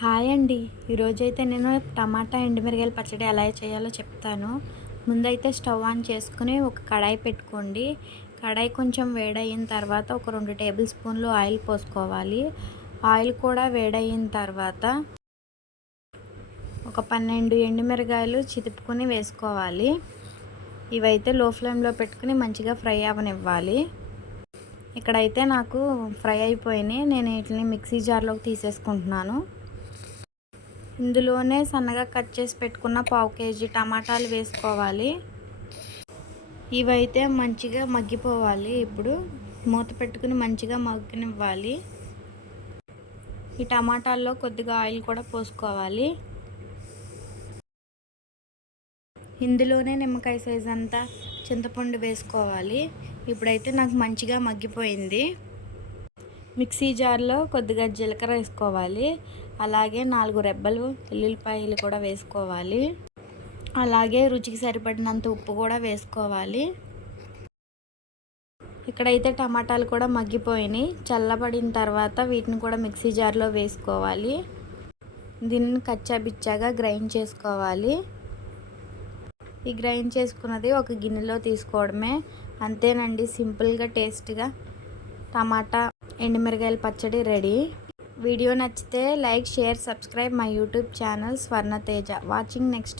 Hi అండి. ఈరోజైతే నేను టమాటా ఎండుమిరగాయల పచ్చడి ఎలా చేయాలో చెప్తాను. ముందైతే స్టవ్ ఆన్ చేసుకుని ఒక కడాయి పెట్టుకోండి. కడాయి కొంచెం వేడయిన తర్వాత ఒక 2 టేబుల్ స్పూన్లు ఆయిల్ పోసుకోవాలి. ఆయిల్ కూడా వేడయిన తర్వాత ఒక 12 ఎండుమిరగాయలు చితుపుకొని వేసుకోవాలి. ఇవైతే లో ఫ్లేమ్లో పెట్టుకుని మంచిగా ఫ్రై అవ్వనివ్వాలి. ఇక్కడైతే నాకు ఫ్రై అయిపోయినాయి. నేను వీటిని మిక్సీ జార్లోకి తీసేసుకుంటున్నాను. ఇందులోనే సన్నగా కట్ చేసి పెట్టుకున్న 1/2 కేజీ టమాటాలు వేసుకోవాలి. ఇవైతే మంచిగా మగ్గిపోవాలి. ఇప్పుడు మూత పెట్టుకుని మంచిగా మగ్గనివ్వాలి. ఈ టమాటాల్లో కొద్దిగా ఆయిల్ కూడా పోసుకోవాలి. ఇందులోనే నిమ్మకాయ సైజ్ అంతా చింతపండు వేసుకోవాలి. ఇప్పుడైతే నాకు మంచిగా మగ్గిపోయింది. మిక్సీ జార్లో కొద్దిగా జీలకర్ర వేసుకోవాలి. అలాగే 4 రెబ్బలు వెల్లుల్లిపాయలు కూడా వేసుకోవాలి. అలాగే రుచికి సరిపడినంత ఉప్పు కూడా వేసుకోవాలి. ఇక్కడైతే టమాటాలు కూడా మగ్గిపోయినాయి. చల్లబడిన తర్వాత వీటిని కూడా మిక్సీ జార్లో వేసుకోవాలి. దీన్ని కచ్చాబిచ్చాగా గ్రైండ్ చేసుకోవాలి. ఈ గ్రైండ్ చేసుకున్నది ఒక గిన్నెలో తీసుకోవడమే. అంతేనండి, సింపుల్గా టేస్ట్గా టమాటా ఎండుమిరగాయల పచ్చడి రెడీ. వీడియో నచ్చితే like, share, subscribe my YouTube channel Swarnateja. Watching next